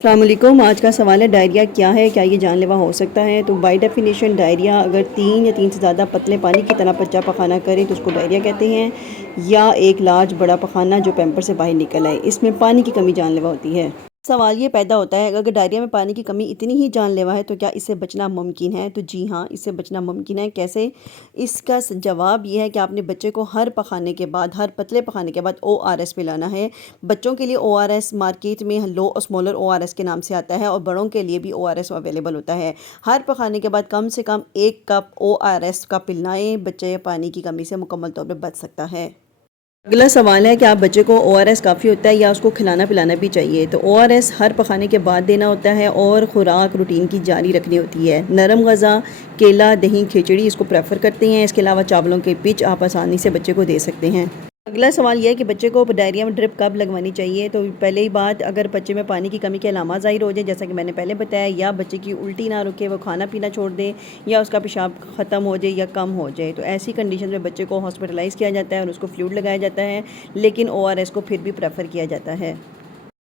السلام علیکم۔ آج کا سوال ہے ڈائریا کیا ہے، کیا یہ جان لیوا ہو سکتا ہے؟ تو بائی ڈیفینیشن ڈائریا اگر 3 یا 3 سے زیادہ پتلے پانی کی طرح بچہ پخانہ کرے تو اس کو ڈائریا کہتے ہیں، یا ایک لارج بڑا پخانہ جو پیمپر سے باہر نکل آئے، اس میں پانی کی کمی جان لیوا ہوتی ہے۔ سوال یہ پیدا ہوتا ہے اگر ڈائریا میں پانی کی کمی اتنی ہی جان لیوا ہے تو کیا اس سے بچنا ممکن ہے؟ تو جی ہاں، اس سے بچنا ممکن ہے۔ کیسے؟ اس کا جواب یہ ہے کہ آپ نے بچے کو ہر پخانے کے بعد، ہر پتلے پخانے کے بعد ORS پلانا ہے۔ بچوں کے لیے ORS مارکیٹ میں لو اسمولر ORS کے نام سے آتا ہے، اور بڑوں کے لیے بھی ORS اویلیبل ہوتا ہے۔ ہر پخانے کے بعد کم سے کم 1 کپ ORS کا پلائیں، بچے پانی کی کمی سے مکمل طور پر بچ سکتا ہے۔ اگلا سوال ہے کہ آپ بچے کو ORS کافی ہوتا ہے یا اس کو کھلانا پلانا بھی چاہیے؟ تو ORS ہر پخانے کے بعد دینا ہوتا ہے اور خوراک روٹین کی جاری رکھنی ہوتی ہے۔ نرم غذا، کیلا، دہی، کھچڑی اس کو پریفر کرتے ہیں۔ اس کے علاوہ چاولوں کے پچ آپ آسانی سے بچے کو دے سکتے ہیں۔ اگلا سوال یہ ہے کہ بچے کو ڈائریا میں ڈرپ کب لگوانی چاہیے؟ تو پہلے ہی بات، اگر بچے میں پانی کی کمی کے علامات ظاہر ہو جائیں، جیسا کہ میں نے پہلے بتایا، یا بچے کی الٹی نہ رکے، وہ کھانا پینا چھوڑ دے، یا اس کا پیشاب ختم ہو جائے یا کم ہو جائے، تو ایسی کنڈیشن میں بچے کو ہاسپٹلائز کیا جاتا ہے اور اس کو فلوئڈ لگایا جاتا ہے، لیکن ORS کو پھر بھی پریفر کیا جاتا ہے۔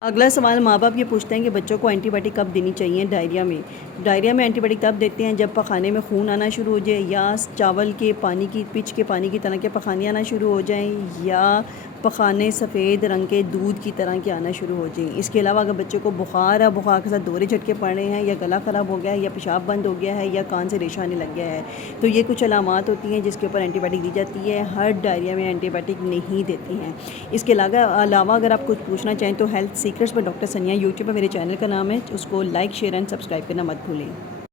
اگلا سوال، ماں باپ یہ پوچھتے ہیں کہ بچوں کو اینٹی بائیوٹک کب دینی چاہیے ڈائریا میں؟ ڈائریا میں اینٹی بائیوٹک تب دیتے ہیں جب پخانے میں خون آنا شروع ہو جائے، یا چاول کے پانی کی پچ کے پانی کی طرح کے پخانے آنا شروع ہو جائیں، یا پخانے سفید رنگ کے دودھ کی طرح کے آنا شروع ہو جائیں۔ اس کے علاوہ اگر بچے کو بخار ہے، بخار کے ساتھ دورے جھٹکے پڑ رہے ہیں، یا گلا خراب ہو گیا ہے، یا پیشاب بند ہو گیا ہے، یا کان سے ریشہ آنے لگ گیا ہے، تو یہ کچھ علامات ہوتی ہیں جس کے اوپر اینٹی بائیوٹک دی جاتی ہے۔ ہر ڈائریا میں اینٹی بائیوٹک نہیں دیتی ہیں۔ اس کے علاوہ اگر آپ کچھ پوچھنا چاہیں تو ہیلتھ سیکرٹس پر ڈاکٹر ثانیہ، یوٹیوب پہ میرے چینل کا نام ہے، اس کو لائک، شیئر اینڈ سبسکرائب کرنا مت بھولیں۔